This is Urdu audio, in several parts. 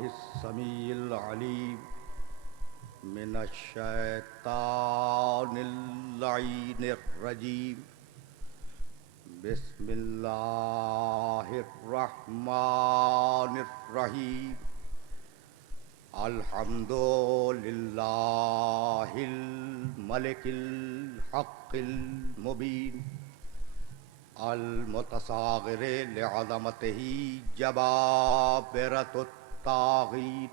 السمیع العلیم من الشیطان اللعین الرجیم بسم اللہ الرحمن الرحیم الحمد للہ الملک الحق المبین المتصاغر لعظمتہ جبابرۃ الطاغین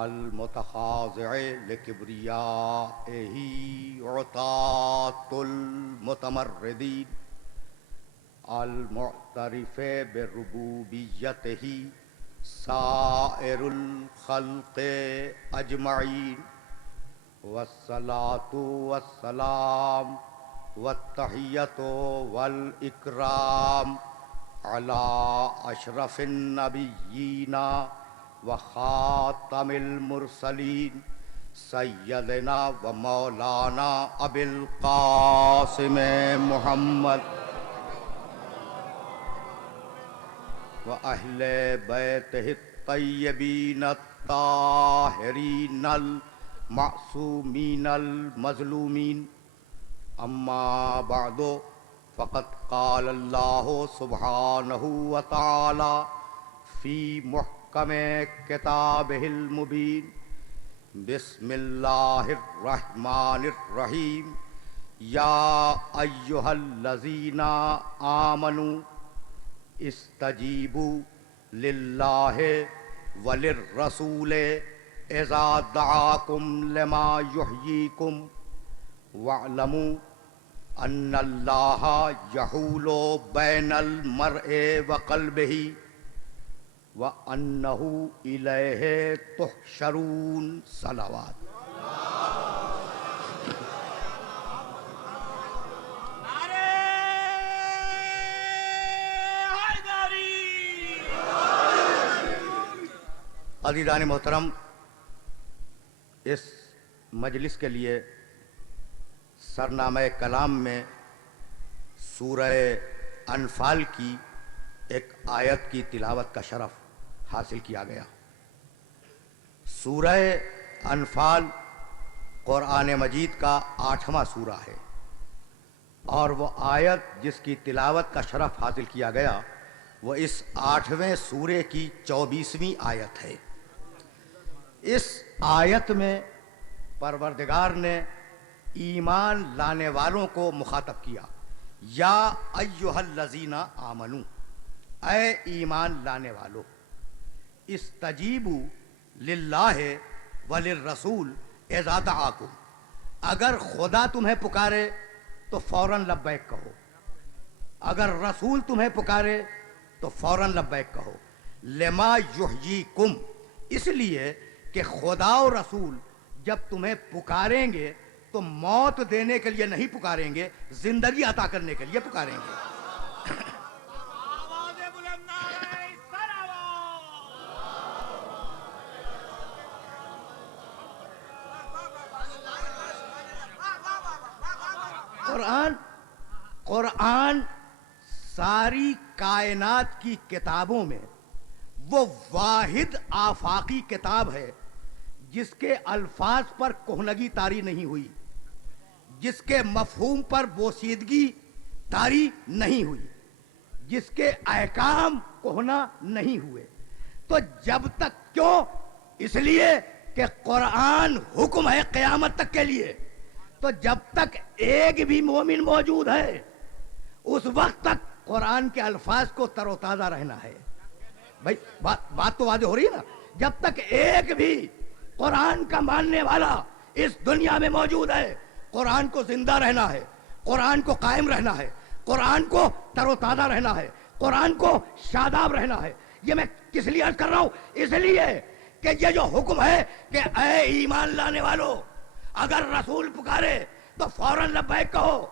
المتخاضع لکبریائہ عطاة المتمردین المعترف بربوبیتہ سائر الخلق اجمعین والصلاة والسلام والتحیۃ والاکرام علی اشرف النبیین وخاتم المرسلین سیدنا و مولانا ابی القاسم محمد و اہل بیتہ الطیبین الطاہرین المعصومین المظلومین اما بعد فقد قال اللہ سبحانہ وتعالی فی محکم کتابہ المبین بسم اللہ الرحمن الرحیم یا ایہا الذین آمنوا استجیبوا للہ وللرسول اذا دعاکم لما یحییکم وَاعْلَمُوا أَنَّ اللَّهَ يَحُولُ بَيْنَ الْمَرْءِ وَقَلْبِهِ وَأَنَّهُ إِلَيْهِ تُحْشَرُونَ صلوات عزیزان محترم، اس مجلس کے لیے سرنامہ کلام میں سورہ انفال کی ایک آیت کی تلاوت کا شرف حاصل کیا گیا۔ سورہ انفال قرآن مجید کا 8واں سورہ ہے، اور وہ آیت جس کی تلاوت کا شرف حاصل کیا گیا وہ اس 8ویں سورے کی 24ویں آیت ہے۔ اس آیت میں پروردگار نے ایمان لانے والوں کو مخاطب کیا، یا ایہا الذین آمنوا، اے ایمان لانے والو، استجیبوا للہ وللرسول اذا دعاکم، اگر خدا تمہیں پکارے تو فوراً لبیک کہو، اگر رسول تمہیں پکارے تو فوراً لبیک کہو، لما یحییکم، اس لیے کہ خدا و رسول جب تمہیں پکاریں گے تو موت دینے کے لیے نہیں پکاریں گے، زندگی عطا کرنے کے لیے پکاریں گے۔ قرآن ساری کائنات کی کتابوں میں وہ واحد آفاقی کتاب ہے جس کے الفاظ پر کہنگی طاری نہیں ہوئی، جس کے مفہوم پر بوسیدگی طاری نہیں ہوئی، جس کے احکام کہنا نہیں ہوئے۔ تو جب تک، کیوں؟ اس لیے کہ قرآن حکم ہے قیامت تک کے لیے، تو جب تک ایک بھی مومن موجود ہے اس وقت تک قرآن کے الفاظ کو تر و تازہ رہنا ہے۔ بھائی بات تو واضح ہو رہی ہے نا؟ جب تک ایک بھی قرآن کا ماننے والا اس دنیا میں موجود ہے، قرآن کو زندہ رہنا ہے، قرآن کو قائم رہنا ہے، قرآن کو تر و تازہ رہنا ہے، قرآن کو شاداب رہنا ہے۔ یہ میں کس لیے عرض کر رہا ہوں؟ اس لیے کہ یہ جو حکم ہے کہ اے ایمان لانے والو، اگر رسول پکارے تو فوراً لبیک کہو،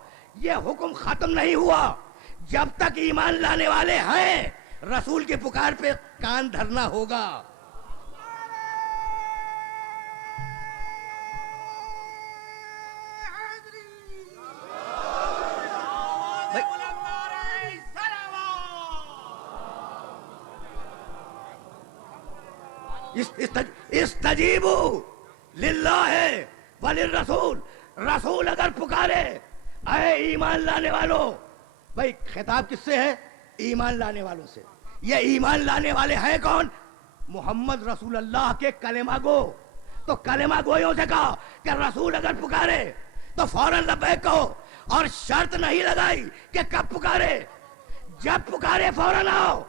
یہ حکم ختم نہیں ہوا جب تک ایمان لانے والے ہیں، رسول کی پکار پہ کان دھرنا ہوگا۔ استجیبو للہ وللرسول، رسول اگر پکارے اے ایمان لانے والوں. بھائی خطاب کس سے ہے؟ ایمان لانے والوں سے. یہ ایمان لانے والے ہیں کون؟ محمد رسول اللہ کے کلمہ گو. تو کلمہ گویوں سے کہا کہ رسول اگر پکارے تو فوراً لبیک کہو، اور شرط نہیں لگائی کہ کب پکارے، جب پکارے فوراً آؤ.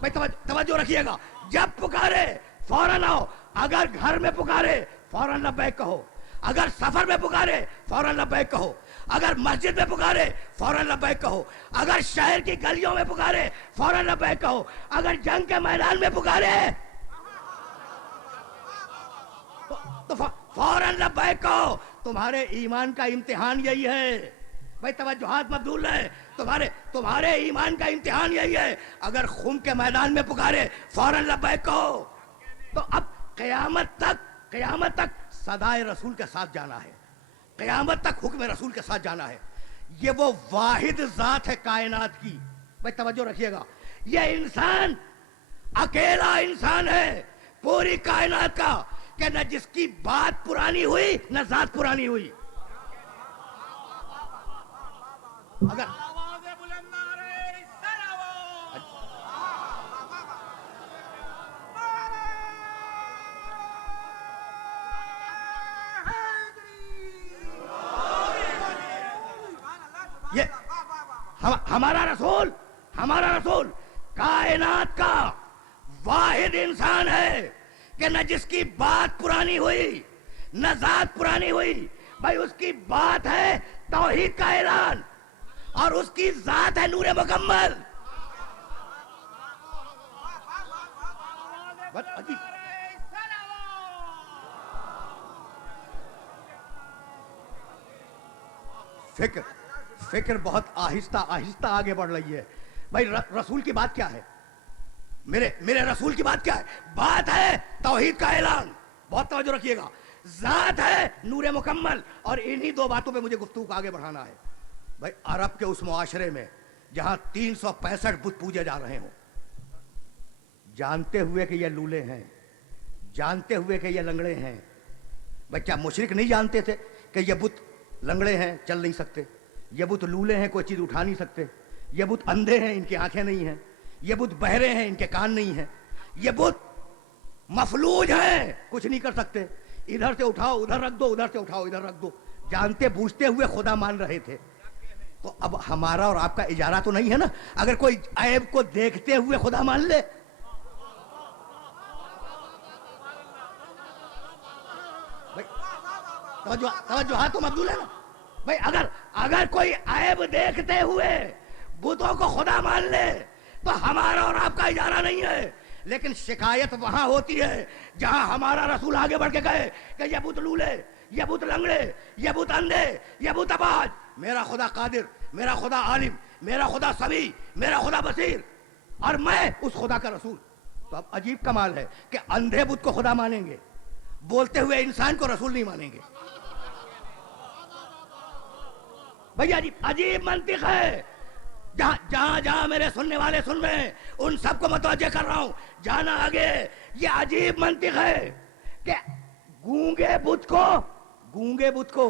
بھائی توجہ رکھیے گا، جب پکارے فوراً آؤ. اگر گھر میں پکارے فوراً لبیک کہو، اگر سفر میں پکارے فوراً لبیک کہو، اگر مسجد میں پکارے فوراً لبیک کہو، اگر شہر کی گلیوں میں پکارے فوراً لبیک کہو، اگر جنگ کے میدان میں پکارے تو فوراً لبیک کہو. تمہارے ایمان کا امتحان یہی ہے. بھائی توجہات مبذول رہے. تمہارے ایمان کا امتحان یہی ہے. اگر خون کے میدان میں پکارے فوراً لبیک کہو. تو اب قیامت تک صدائے رسول کے ساتھ جانا ہے، قیامت تک حکم رسول کے ساتھ جانا ہے. یہ وہ واحد ذات ہے کائنات کی. بھائی توجہ رکھیے گا، یہ انسان اکیلا انسان ہے پوری کائنات کا کہ نہ جس کی بات پرانی ہوئی نہ ذات پرانی ہوئی. اگر یہ ہمارا رسول کائنات کا واحد انسان ہے کہ نہ جس کی بات پرانی ہوئی نہ ذات پرانی ہوئی. بھائی اس کی بات ہے توحید کا اعلان اور اس کی ذات ہے نور مکمل. فکر بہت آہستہ آگے بڑھ رہی ہے. بھائی رسول کی بات کیا ہے؟ میرے رسول کی بات کیا ہے؟ بات ہے توحید کا اعلان. بہت توجہ رکھیے گا. ذات ہے نور مکمل. اور انہی دو باتوں پہ مجھے گفتگو کو آگے بڑھانا ہے. بھائی عرب کے اس معاشرے میں جہاں 365 بت پوجے جا رہے ہوں، جانتے ہوئے کہ یہ لولے ہیں، جانتے ہوئے کہ یہ لنگڑے ہیں. بھائی کیا مشرک نہیں جانتے تھے کہ یہ بت لنگڑے ہیں، چل نہیں سکتے، یہ بت لولے ہیں، کوئی چیز اٹھا نہیں سکتے، یہ بت اندھے ہیں، ان کی آنکھیں نہیں ہیں، یہ بت بہرے ہیں، ان کے کان نہیں ہیں، یہ بت مفلوج ہیں، کچھ نہیں کر سکتے، ادھر سے اٹھاؤ ادھر رکھ دو، ادھر سے اٹھاؤ ادھر رکھ دو. جانتے بوجھتے ہوئے خدا مان رہے تھے. تو اب ہمارا اور آپ کا اجارہ تو نہیں ہے نا اگر کوئی عیب کو دیکھتے ہوئے خدا مان لے. توجہ تو مبذول ہے نا. بھائی اگر کوئی عیب دیکھتے ہوئے بتوں کو خدا مان لے تو ہمارا اور آپ کا اجارہ نہیں ہے. لیکن شکایت وہاں ہوتی ہے جہاں ہمارا رسول آگے بڑھ کے کہے کہ یہ بت لولے، یہ بت لنگڑے، یہ بت اندھے، یہ بت اباج. میرا خدا قادر، میرا خدا عالم، میرا خدا سمیع، میرا خدا بصیر، اور میں اس خدا کا رسول. تو اب عجیب کمال ہے کہ اندھے بت کو خدا مانیں گے، بولتے ہوئے انسان کو رسول نہیں مانیں گے. بھیا عجیب منطق ہے. جہاں میرے سننے والے سن رہے ہیں ان سب کو متوجہ کر رہا ہوں، جانا آگے. یہ عجیب منطق ہے کہ گونگے بت کو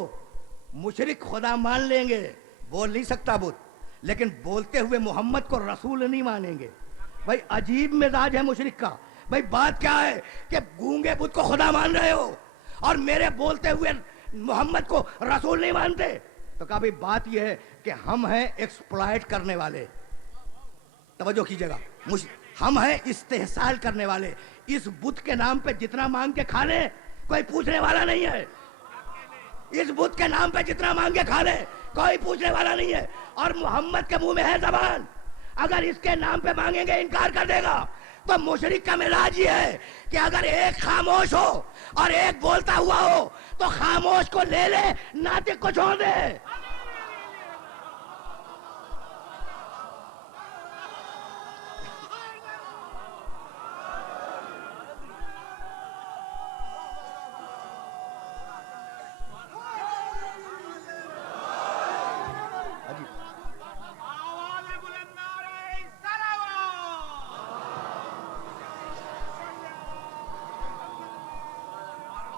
مشرک خدا مان لیں گے، بول نہیں سکتا بت، لیکن بولتے ہوئے محمد کو رسول نہیں مانیں گے. بھائی عجیب مزاج ہے مشرک کا. بھائی بات کیا ہے کہ گونگے بت کو خدا مان رہے ہو اور میرے بولتے ہوئے محمد کو رسول نہیں مانتے. تو کہا بھئی بات یہ ہے کہ ہم ہیں ایکسپلائٹ کرنے والے. توجہ کیجئے گا، ہم ہیں استحصال کرنے والے. اس بت کے نام پہ جتنا مانگ کے کھا لیں کوئی پوچھنے والا نہیں ہے. اس بت کے نام پہ جتنا مانگ کے کھا لیں کوئی پوچھنے والا نہیں ہے. اور محمد کے منہ میں ہے زبان، اگر اس کے نام پہ مانگیں گے انکار کر دے گا. تو مشرک کا مزاج یہ ہے کہ اگر ایک خاموش ہو اور ایک بولتا ہوا ہو تو خاموش کو لے لے، ناطق کو چھوڑ دے.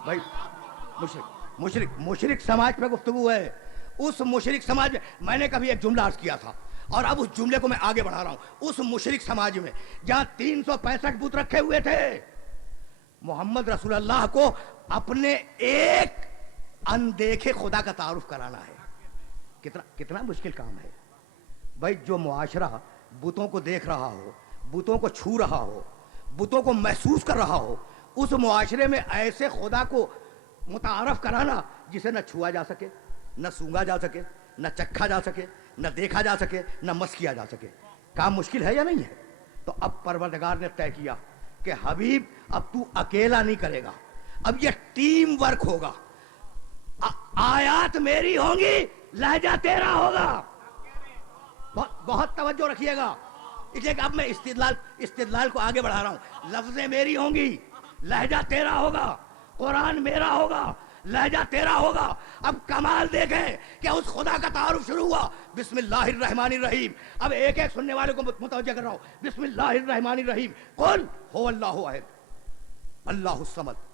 بھائی مشرک سماج پہ گفتگو ہے. اس مشرک سماج میں نے کبھی ایک جملہ عرض کیا تھا اور اب اس جملے کو میں آگے بڑھا رہا ہوں. اس مشرک سماج میں جہاں 365 بت رکھے ہوئے تھے, محمد رسول اللہ کو اپنے ایک اندیکھے خدا کا تعارف کرانا ہے. کتنا مشکل کام ہے بھائی. جو معاشرہ بتوں کو دیکھ رہا ہو, بتوں کو چھو رہا ہو, بتوں کو محسوس کر رہا ہو, اس معاشرے میں ایسے خدا کو متعارف کرانا جسے نہ چھوا جا سکے, نہ سونگا جا سکے, نہ چکھا جا سکے, نہ دیکھا جا سکے, نہ مس کیا جا سکے, کام مشکل ہے یا نہیں ہے؟ تو اب پروردگار نے طے کیا کہ حبیب اب تو اکیلا نہیں کرے گا, اب یہ ٹیم ورک ہوگا. آیات میری ہوں گی, لہجہ تیرا ہوگا. بہت توجہ رکھیے گا, اس لیے کہ اب میں استدلال کو آگے بڑھا رہا ہوں. لفظیں میری ہوں گی, لہجہ تیرا ہوگا, قرآن میرا ہوگا, لہجہ تیرا ہوگا. اب کمال دیکھیں کہ اس خدا کا تعارف شروع ہوا. بسم اللہ الرحمن الرحیم. اب ایک ایک سننے والے کو متوجہ کر رہا ہوں. بسم اللہ الرحمن الرحیم. قل هو اللہ احد اللہ الصمد.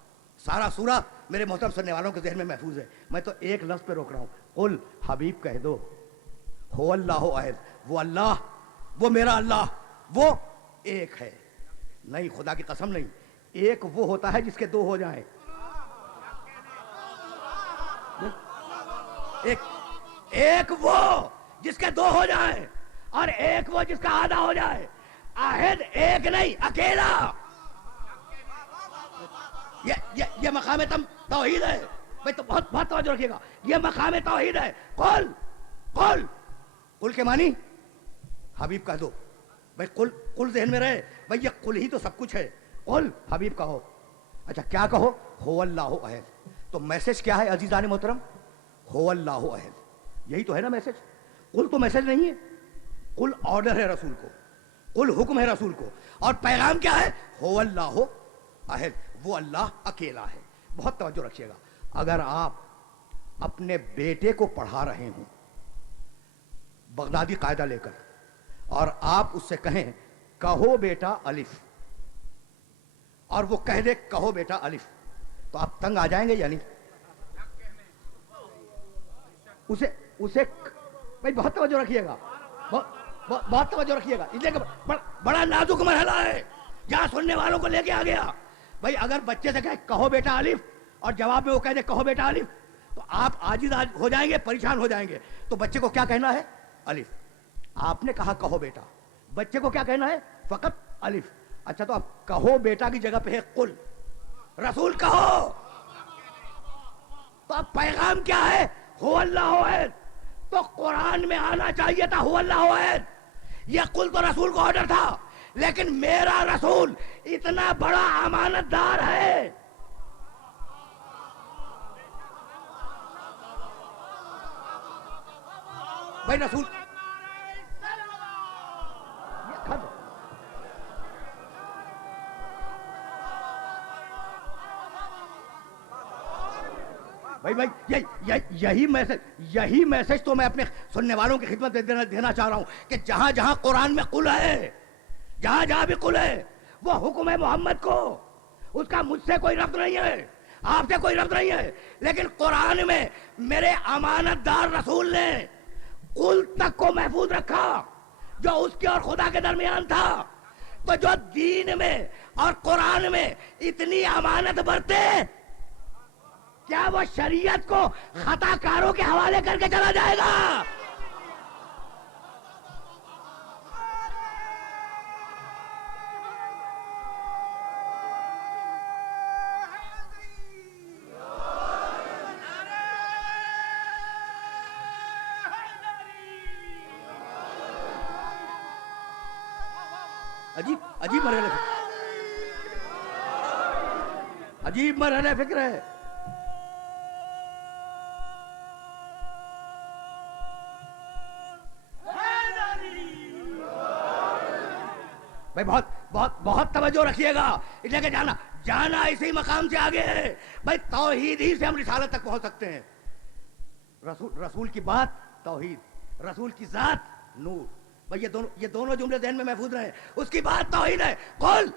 سارا سورہ میرے محترم سننے والوں کے ذہن میں محفوظ ہے, میں تو ایک لفظ پہ روک رہا ہوں. قل, حبیب کہہ دو, هو اللہ احد, وہ اللہ, وہ میرا اللہ, وہ ایک ہے. نہیں, خدا کی قسم نہیں, ایک وہ ہوتا ہے جس کے دو ہو جائیں. ایک وہ جس کے دو ہو جائیں اور ایک وہ جس کا آدھا ہو جائے. آہد ایک نہیں, اکیلا. یہ مقام توحید ہے بھائی. تو بہت توجہ رکھیے گا, یہ مقام توحید ہے. قل, قل, قل کے معنی حبیب کہہ دو بھائی. قل ذہن میں رہے بھائی, یہ قل ہی تو سب کچھ ہے. قل, حبیب کہو. اچھا کیا کہو؟ هو اللہ احد. تو میسج کیا ہے عزیزان محترم؟ هو اللہ احد. یہی تو ہے نا میسج. قل تو میسج نہیں ہے, قل آرڈر ہے رسول کو, قل حکم ہے رسول کو, اور پیغام کیا ہے؟ هو اللہ احد, وہ اللہ اکیلا ہے. بہت توجہ رکھیے گا. اگر آپ اپنے بیٹے کو پڑھا رہے ہوں بغدادی قاعدہ لے کر, اور آپ اس سے کہیں کہو بیٹا الف, اور وہ کہہ دے کہو بیٹا الف, تو آپ تنگ آ جائیں گے یا نہیں؟ اسے بھائی بہت توجہ رکھیے گا, بہت توجہ رکھیے گا. اس لیے کہ بڑا نازک مرحلہ ہے جہاں سننے والوں کو لے کے آ گیا. بھائی اگر بچے سے کہے کہو بیٹا الف, اور جواب میں وہ کہہ دے کہو بیٹا الف, تو آپ عاجز ہو جائیں گے, پریشان ہو جائیں گے. تو بچے کو کیا کہنا ہے؟ الف. آپ نے کہا کہو بیٹا, بچے کو کیا کہنا ہے؟ فقط الف. اچھا, تو اب کہو بیٹا کی جگہ پہ ہے قل, رسول کہو. تو اب پیغام کیا ہے؟ هو اللہ احد. تو قرآن میں آنا چاہیے تھا هو اللہ احد. یہ قل تو رسول کو آرڈر تھا, لیکن میرا رسول اتنا بڑا امانت دار ہے. بھائی رسول بھائی یہی میسج تو میں اپنے سننے والوں کی خدمت دینا چاہ رہا ہوں کہ جہاں جہاں قرآن میں قل ہے, جہاں جہاں بھی قل ہے, وہ حکم ہے محمد کو. اس کا مجھ سے کوئی ربط نہیں ہے, آپ سے کوئی ربط نہیں ہے. لیکن قرآن میں میرے امانت دار رسول نے قل تک کو محفوظ رکھا, جو اس کے اور خدا کے درمیان تھا. تو جو دین میں اور قرآن میں اتنی امانت برتے, کیا وہ شریعت کو خطا کاروں کے حوالے کر کے چلا جائے گا؟ عجیب مرحلہ فکر ہے. بھائی بہت توجہ رکھیے گا. اس لیے کہ جانا اسی مقام سے آگے ہے. بھائی توحید ہی سے ہم رسالت تک پہنچ سکتے ہیں. رسول کی بات توحید, رسول کی ذات نور. بھائی یہ دونوں جملے ذہن میں محفوظ رہے. اس کی بات توحید ہے. قل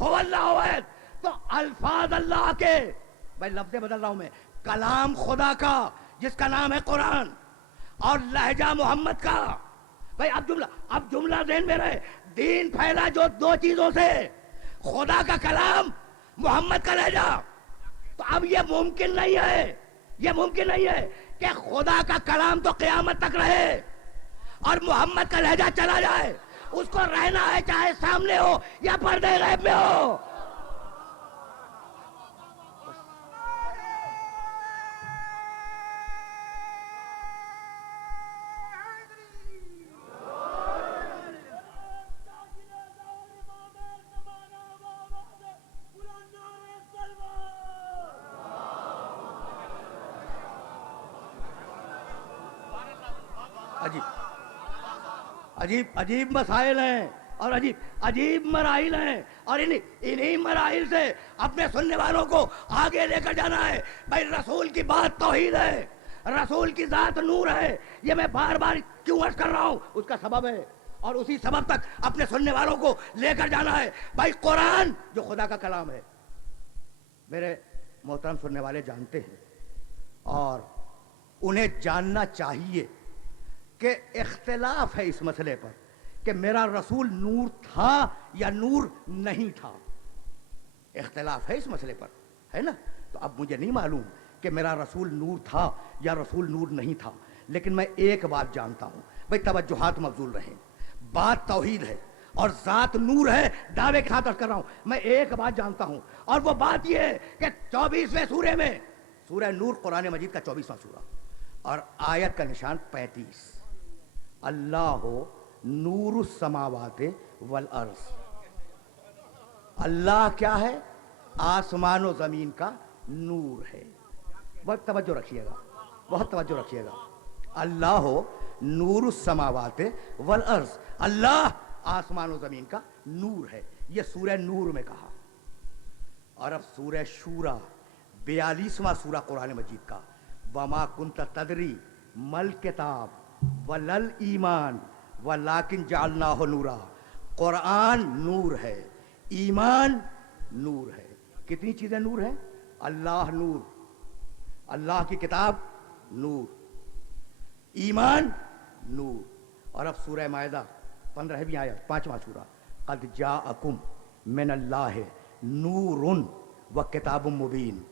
هو اللہ احد. تو الفاظ اللہ کے بھائی لفظ بدل رہا ہوں میں، کلام خدا کا جس کا نام ہے قرآن اور لہجہ محمد کا. بھائی اب جملہ ذہن میں رہے، دین پھیلا جو دو چیزوں سے، خدا کا کلام، محمد کا لہجہ. تو اب یہ ممکن نہیں ہے کہ خدا کا کلام تو قیامت تک رہے اور محمد کا لہجہ چلا جائے. اس کو رہنا ہے چاہے سامنے ہو یا پردے غیب میں ہو. عجیب مسائل ہیں اور عجیب مراحل ہیں، اور انہی مراحل سے اپنے سننے والوں کو آگے لے کر جانا ہے. بھائی رسول کی بات توحید ہے، رسول کی ذات نور ہے. یہ میں بار بار کیوں عرض کر رہا ہوں، اس کا سبب ہے، اور اسی سبب تک اپنے سننے والوں کو لے کر جانا ہے. بھائی قرآن جو خدا کا کلام ہے، میرے محترم سننے والے جانتے ہیں اور انہیں جاننا چاہیے کہ اختلاف ہے اس مسئلے پر کہ میرا رسول نور تھا یا نور نہیں تھا. اختلاف ہے اس مسئلے پر، ہے نا؟ تو اب مجھے نہیں معلوم کہ میرا رسول نور تھا یا رسول نور نہیں تھا، لیکن میں ایک بات جانتا ہوں. بھائی توجہات مبذول رہیں، بات توحید ہے اور ذات نور ہے، دعوے کے ساتھ عرض کر رہا ہوں. میں ایک بات جانتا ہوں اور وہ بات یہ ہے کہ 24ویں سورے میں، سورہ نور قرآن مجید کا 24واں سورہ اور آیت کا نشان 35، اللہ نور السماوات والارض. اللہ کیا ہے؟ آسمان و زمین کا نور ہے. بہت توجہ رکھیے گا، بہت توجہ رکھیے گا. اللہ نور السماوات والارض، اللہ آسمان و زمین کا نور ہے. یہ سورہ نور میں کہا. اور اب سورہ شورى 42واں سورہ قرآن مجید کا، وما کنت تدری مل کتاب ولل ایمان ولیکن جعلناہ نورا. قرآن نور ہے، ایمان نور ہے. کتنی چیزیں نور ہیں؟ اللہ نور، اللہ کی کتاب نور، ایمان نور. اور اب سورہ مائدہ 15ویں آیت 5واں سورہ، قد جاءکم من اللہ نور و کتاب مبین.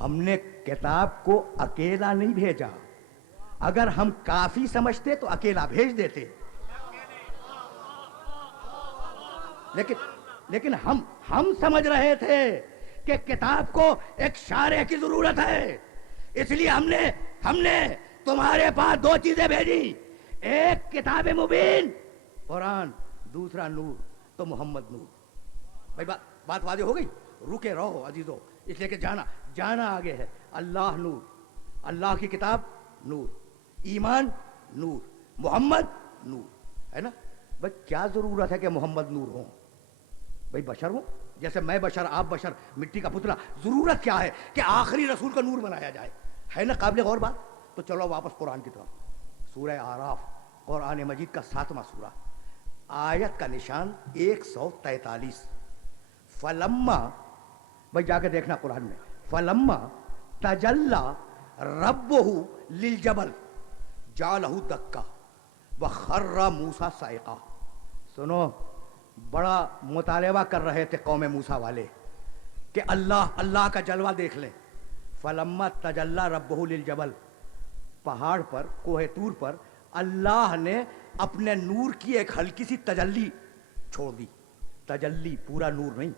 ہم نے کتاب کو اکیلا نہیں بھیجا، اگر ہم کافی سمجھتے تو اکیلا بھیج دیتے، لیکن ہم سمجھ رہے تھے کہ کتاب کو ایک شارح کی ضرورت ہے، اس لیے ہم نے تمہارے پاس دو چیزیں بھیجی، ایک کتاب مبین قرآن، دوسرا نور تو محمد نور. بھائی بات واضح ہو گئی؟ رکے رہو عزیزو، اس لیے کہ جانا آگے ہے. اللہ نور، اللہ کی کتاب نور، ایمان نور، محمد نور، ہے نا؟ بھائی کیا ضرورت ہے کہ محمد نور ہوں؟ بھائی بشر ہوں، جیسے میں بشر، آپ بشر، مٹی کا پتلا. ضرورت کیا ہے کہ آخری رسول کا نور بنایا جائے؟ ہے نا قابل غور بات؟ تو چلو واپس قرآن کی طرف. سورہ اعراف قرآن مجید کا 7واں سورہ، آیت کا نشان 143. فلما، بھائی جا کے دیکھنا قرآن میں، فلما تجلی ربہ للجبل جعلہ دکا وخر موسیٰ صعقا. سنو، بڑا مطالبہ کر رہے تھے قوم موسیٰ والے کہ اللہ کا جلوہ دیکھ لیں. فلما تجلی ربہ للجبل، پہاڑ پر، کوہ طور پر اللہ نے اپنے نور کی ایک ہلکی سی تجلی چھوڑ دی. تجلی، پورا نور نہیں،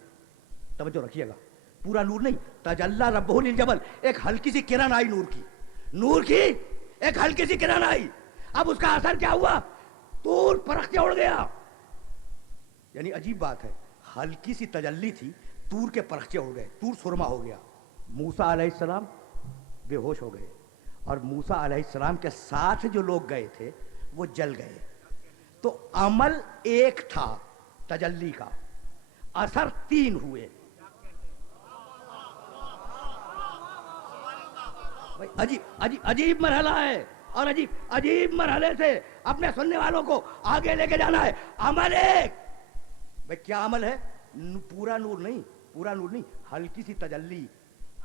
توجہ رکھیے گا، پورا نور نہیں. تجلی ربہ للجبل، ایک ہلکی سی کرن آئی نور کی ایک ہلکی سی کرن آئی. اب اس کا اثر کیا ہوا؟ طور پرخ کے اڑ گیا. یعنی عجیب بات ہے، ہلکی سی تجلی تھی، طور کے پرخچے اڑ گئے، طور سرما ہو گیا. موسیٰ علیہ السلام بے ہوش ہو گئے، اور موسیٰ علیہ السلام کے ساتھ جو لوگ گئے تھے وہ جل گئے. تو عمل ایک تھا تجلی کا، اثر 3 ہوئے. عجیب مرحلہ ہے، اور عجیب مرحلے سے اپنے سننے والوں کو آگے لے کے جانا ہے. عمل ایک. بھئی کیا عمل ہے؟ پورا نور نہیں، ہلکی سی تجلی،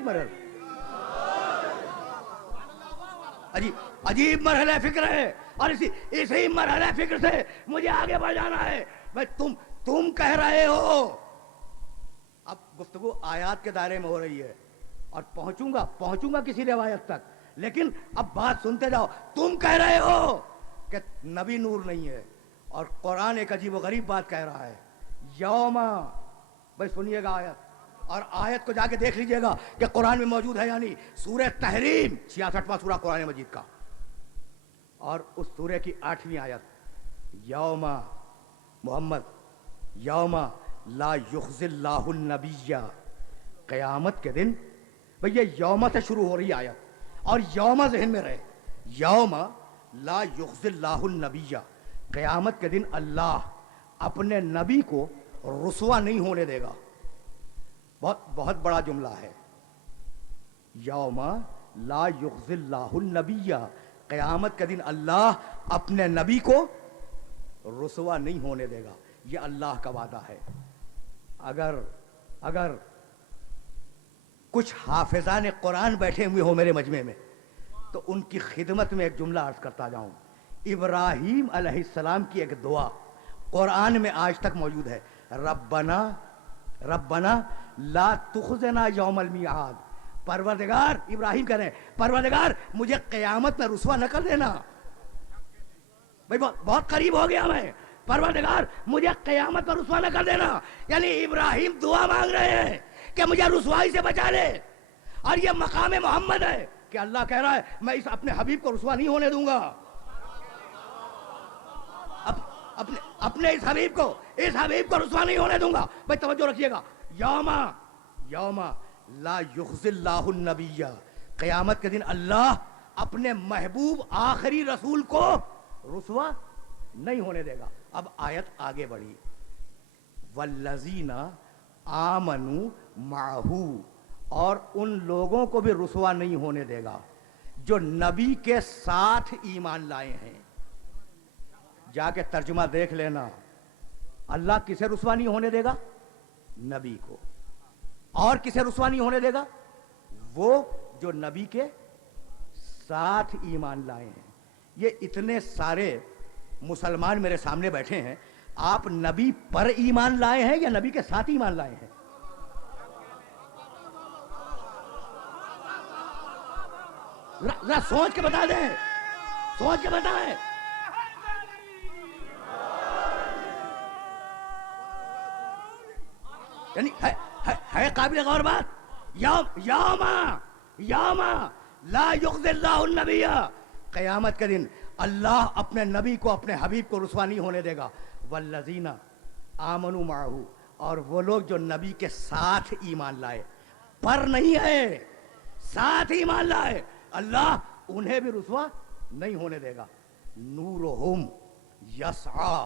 عجیب مرحلہ، عجیب مرحلہ فکر ہے، اور اسی مرحلہ فکر سے مجھے آگے بڑھ جانا ہے. بھائی تم کہہ رہے ہو، اب گفتگو آیات کے دائرے میں ہو رہی ہے اور پہنچوں گا کسی روایت تک، لیکن اب بات سنتے جاؤ. تم کہہ رہے ہو کہ نبی نور نہیں ہے، اور قرآن ایک عجیب و غریب بات کہہ رہا ہے. یوما، بھائی سنیے گا آیت، اور آیت کو جا کے دیکھ لیجئے گا کہ قرآن میں موجود ہے. یعنی سورہ تحریم 66واں سورہ قرآن مجید کا، اور اس سورہ کی 8ویں آیت، یوما محمد، یوما لا یخزی اللہ النبی، قیامت کے دن. بھئی یہ یوما سے شروع ہو رہی آیت، اور یوما ذہن میں رہے، یوما لا یخزی اللہ النبی، قیامت کے دن اللہ اپنے نبی کو رسوا نہیں ہونے دے گا. بہت بڑا جملہ ہے. یوما لا یخزی اللہ النبی، قیامت کے دن اللہ اپنے نبی کو رسوا نہیں ہونے دے گا. یہ اللہ کا وعدہ ہے. اگر کچھ حافظان قرآن بیٹھے ہوئے ہو میرے مجمع میں، تو ان کی خدمت میں ایک جملہ عرض کرتا جاؤں. ابراہیم علیہ السلام کی ایک دعا قرآن میں آج تک موجود ہے، ربنا لا تخزنا یوم المیعاد. پروردگار، ابراہیم کہہ رہے ہیں، پروردگار مجھے قیامت میں رسوا نہ کر دینا. بھائی بہت قریب ہو گیا میں. پروردگار مجھے قیامت میں رسوا نہ کر دینا. یعنی ابراہیم دعا مانگ رہے ہیں کہ مجھے رسوائی سے بچا لے. اور یہ مقام محمد ہے کہ اللہ کہہ رہا ہے میں اس اپنے حبیب کو رسوا نہیں ہونے دوں گا. اپنے اس حبیب کو رسوا نہیں ہونے دوں گا. بھائی توجہ رکھیے گا. یوما لا یخزی اللہ النبی، قیامت کے دن اللہ اپنے محبوب آخری رسول کو رسوا نہیں ہونے دے گا. اب آیت آگے بڑھی، والذین آمنوا معہ، اور ان لوگوں کو بھی رسوا نہیں ہونے دے گا جو نبی کے ساتھ ایمان لائے ہیں. جا کے ترجمہ دیکھ لینا. اللہ کسے رسوا نہیں ہونے دے گا؟ نبی کو. اور کسے رسوا نہیں ہونے دے گا؟ وہ جو نبی کے ساتھ ایمان لائے ہیں. یہ اتنے سارے مسلمان میرے سامنے بیٹھے ہیں، آپ نبی پر ایمان لائے ہیں یا نبی کے ساتھ ایمان لائے ہیں؟ ذرا سوچ کے بتا دیں، سوچ کے بتائیں. یعنی ہے قابل غور بات. یوما لا یخزی اللہ النبی، قیامت کے دن اللہ اپنے نبی کو، اپنے حبیب کو رسوا نہیں ہونے دے گا. والذین آمنوا معہ، اور وہ لوگ جو نبی کے ساتھ ایمان لائے، پر نہیں ہے، ساتھ ایمان لائے، اللہ انہیں بھی رسوا نہیں ہونے دے گا. نورہم یسعی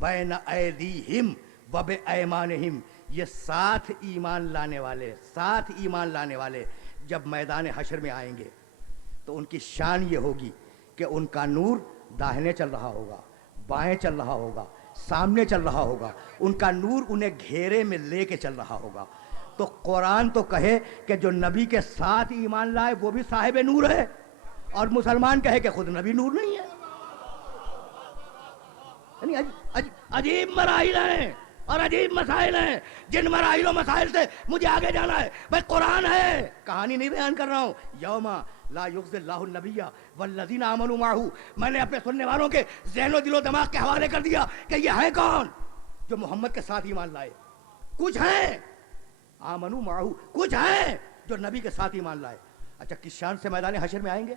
بین ایدیہم وبایمانہم. یہ ساتھ ایمان لانے والے جب میدان حشر میں آئیں گے تو ان کی شان یہ ہوگی کہ ان کا نور داہنے چل رہا ہوگا، بائیں چل رہا ہوگا، سامنے چل رہا ہوگا. ان کا نور انہیں گھیرے میں لے کے چل رہا ہوگا. تو قرآن تو کہے کہ جو نبی کے ساتھ ایمان لائے وہ بھی صاحب نور ہے، اور مسلمان کہے کہ خود نبی نور نہیں ہے. یعنی عجیب مراحل ہیں اور عجیب مسائل ہیں، جن مراحل و مسائل سے مجھے آگے جانا ہے. بھائی قرآن ہے، کہانی نہیں بیان کر رہا ہوں. یوما لا یخزی اللہ النبی والذین آمنوا معہ. میں نے اپنے سننے والوں کے ذہن و دل و دماغ کے حوالے کر دیا کہ یہ ہے کون جو محمد کے ساتھ ایمان لائے. کچھ ہیں آمنوا معہ، کچھ ہیں جو نبی کے ساتھ ایمان لائے. اچھا کس شان سے میدان حشر میں آئیں گے؟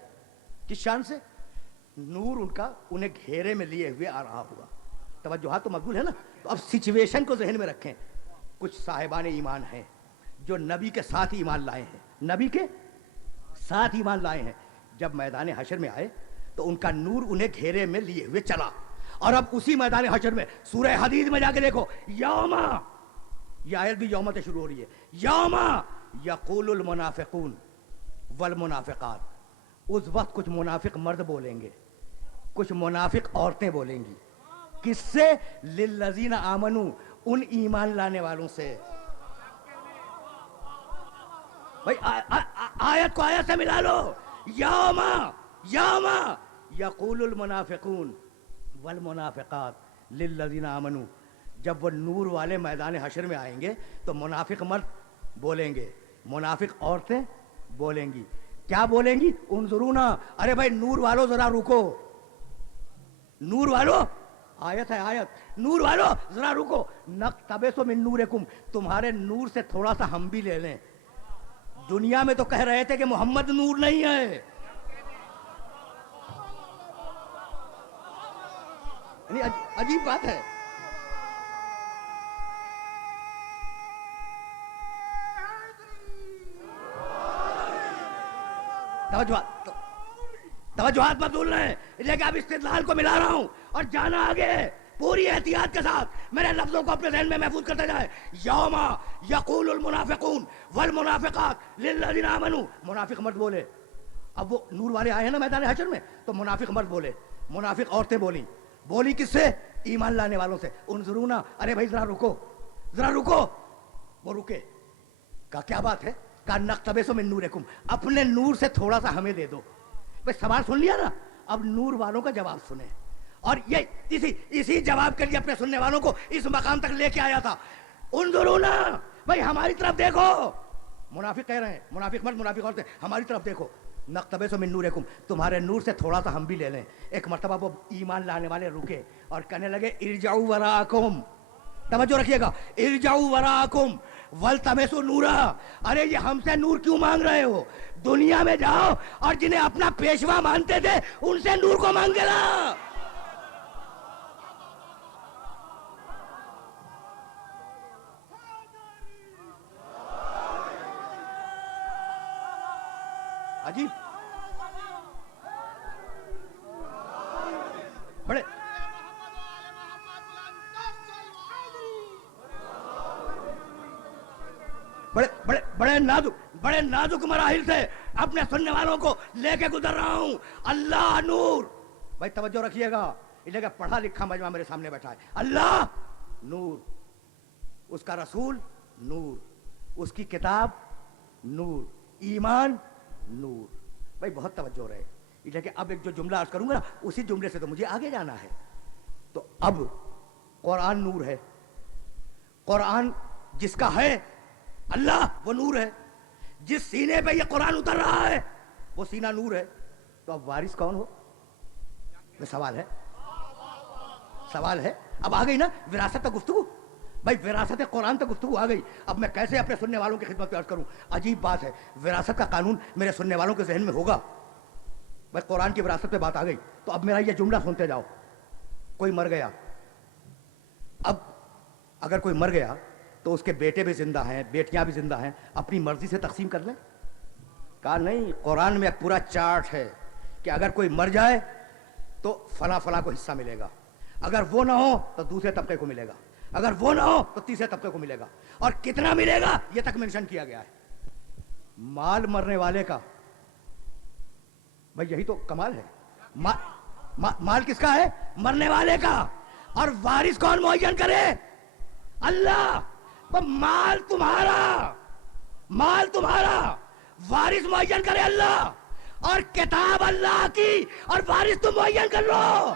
کس شان سے؟ نور ان کا انہیں گھیرے میں لیے ہوئے آ رہا ہوگا. توجہات تو مقبول ہے نا. تو اب سچویشن کو ذہن میں رکھیں. کچھ صاحبان ایمان ہیں جو نبی کے ساتھ ایمان لائے ہیں، نبی کے ساتھ ایمان لائے ہیں. جب میدان حشر میں آئے تو ان کا نور انہیں گھیرے میں لیے ہوئے چلا. اور اب اسی میدان حشر میں سورہ حدید میں جا کے دیکھو، یوما، یہ آیت بھی یوما سے شروع ہو رہی ہے. یوما یقول المنافقون والمنافقات. اس وقت کچھ منافق مرد بولیں گے، کچھ منافق عورتیں بولیں گی. کس سے؟ للذین آمنوا، ان ایمان لانے والوں سے. بھائی آیت کو آیت سے ملا لو. یوما یوما یقول المنافقون والمنافقات للذین آمنوا. جب وہ نور والے میدان حشر میں آئیں گے تو منافق مرد بولیں گے, منافق عورتیں بولیں گی. کیا بولیں گی؟ انظرونا, ارے بھائی نور والو ذرا رکو, نور والو, آیت ہے آیت, نور والو ذرا رکو, نقتبس من نورکم, تمہارے نور سے تھوڑا سا ہم بھی لے لیں. دنیا میں تو کہہ رہے تھے کہ محمد نور نہیں ہے, یعنی عجیب بات ہے. توجہات مت بھول رہے ہیں, لیکن اب استدلال کو ملا رہا ہوں اور جانا آگے پوری احتیاط کے ساتھ. میرے لفظوں کو اپنے ذہن میں محفوظ کرتے جائے. یوما یقول المنافقون والمنافقات للذین آمنوا, منافق مرد بولے. اب وہ نور والے آئے ہیں نا میدان حشر میں, تو منافق مرد بولے, منافق عورتیں بولی کس سے؟ ایمان لانے والوں سے. انظرونا, ارے بھائی ذرا رکو, ذرا رکو. وہ رکے, کہا کیا بات ہے؟ کہا نقتبس من نورکم, اپنے نور سے تھوڑا سا ہمیں دے دو. بھائی سوال سن لیا نا, اب نور والوں کا جواب سنیں. اور یہ اسی جواب کے لیے اپنے سننے والوں کو اس مقام تک لے کے آیا تھا. انظرونا, بھائی ہماری طرف دیکھو. منافق کہہ رہے ہیں, منافق مرد منافق عورتیں, ہماری طرف دیکھو. نقتبس من نورکم, تمہارے نور سے تھوڑا سا ہم بھی لے لیں. ایک مرتبہ وہ ایمان لانے والے رکے اور کہنے لگے ارجعوا وراءکم, توجہ رکھیے گا, ارجعوا وراءکم والتمسوا نورا. ارے یہ ہم سے نور کیوں مانگ رہے ہو؟ دنیا میں جاؤ اور جنہیں اپنا پیشوا مانتے تھے ان سے نور کو مانگ لا. عجیب, بڑے بڑے نازک مراحل سے اپنے سننے والوں کو لے کے گزر رہا ہوں. اللہ نور, بھائی توجہ رکھیے گا, یہ کہ پڑھا لکھا مجمع میرے سامنے بیٹھا ہے. اللہ نور, اس کا رسول نور, اس کی کتاب نور, ایمان نور. بھائی بہت توجہ رہے, لیکن اب ایک جو جملہ عرض کروں گا نا, اسی جملے سے تو مجھے آگے جانا ہے. تو اب قرآن نور ہے, قرآن جس کا ہے اللہ وہ نور ہے, جس سینے پہ یہ قرآن اتر رہا ہے وہ سینہ نور ہے. تو اب وارث کون ہو؟ یہ سوال ہے. اب آ گئی نا وراثت تک گفتگو, بھائی وراثت قرآن تک گفتگو آ گئی. اب میں کیسے اپنے سننے والوں کی خدمت عرض کروں؟ عجیب بات ہے, وراثت کا قانون میرے سننے والوں کے ذہن میں ہوگا. بھائی قرآن کی وراثت پہ بات آ گئی تو اب میرا یہ جملہ سنتے جاؤ. کوئی مر گیا, اب اگر کوئی مر گیا تو اس کے بیٹے بھی زندہ ہیں, بیٹیاں بھی زندہ ہیں, اپنی مرضی سے تقسیم کر لیں. کہا نہیں, قرآن میں ایک پورا چارٹ ہے کہ اگر کوئی مر جائے تو فلاں فلاں کو حصہ ملے گا, اگر وہ نہ ہو تو دوسرے طبقے کو ملے گا, اگر وہ نہ ہو تو تیسرے طبقے کو ملے گا, اور کتنا ملے گا یہ تک مینشن کیا گیا ہے. مال مرنے والے کا, بھائی یہی تو کمال ہے. مال کس کا ہے؟ مرنے والے کا. اور وارث کون معین کرے؟ اللہ. تو مال تمہارا, وارث معین کرے اللہ, اور کتاب اللہ کی, اور وارث تم معین کر لو.